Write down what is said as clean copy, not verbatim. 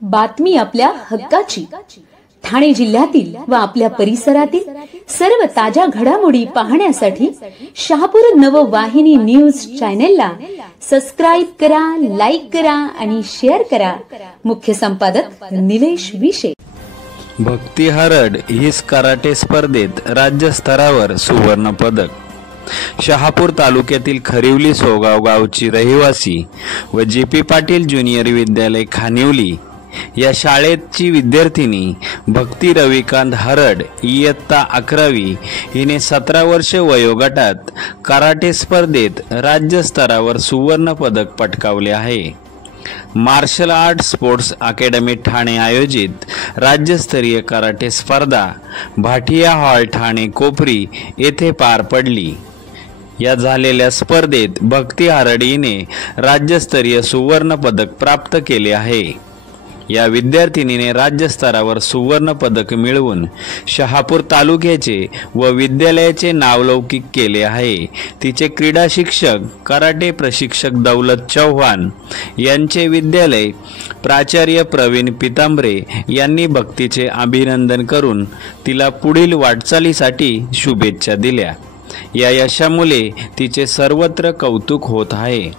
बातमी आपल्या हक्काची। ठाणे जिल्ह्यातील व आपल्या परिसरातील सर्व ताज्या घडामोडी पाहण्यासाठी शहापूर नववाहिनी न्यूज चॅनेलला सबस्क्राइब करा, लाईक करा आणि शेअर करा। मुख्य संपादक निलेश विशे। भक्ती हरड हिच कराटे स्पर्धेत राज्य स्तरावर सुवर्ण पदक। शहापूर तालुक्यातील खरिवली सोगाव गावची रहिवासी व जी.पी. पाटील ज्युनियर विद्यालय खानिवली या शाळेची विद्यार्थिनी भक्ती रविकांत हरड इयत्ता 11वी हिने 17 वर्ष वयोगटात कराटे स्पर्धेत राज्य स्तरावर सुवर्ण पदक पटकावले आहे। Martial art sports academy Thane आयोजित राज्यस्तरीय कराटे स्पर्धा भाटिया हॉल ठाणे कोपरी येथे पार पडली। या झालेल्या स्पर्धेत भक्ती हरड हिने राज्यस्तरीय सुवर्ण पदक प्राप्त केले आहे। या विद्यार्थिनीने राज्य स्तरावर सुवर्ण पदक मिळवून शहापूर तालुक्याचे व विद्यालयाचे नावलौकिक केले आहे। तिचे क्रीडा शिक्षक कराटे प्रशिक्षक दौलत चौहान यांचे विद्यालय प्राचार्य प्रवीण पितांबरे यांनी भक्तीचे अभिनंदन करून तिला पुढील वाटचालीसाठी शुभेच्छा दिल्या। या यशामुळे तिचे सर्वत्र कौतुक होत आहे।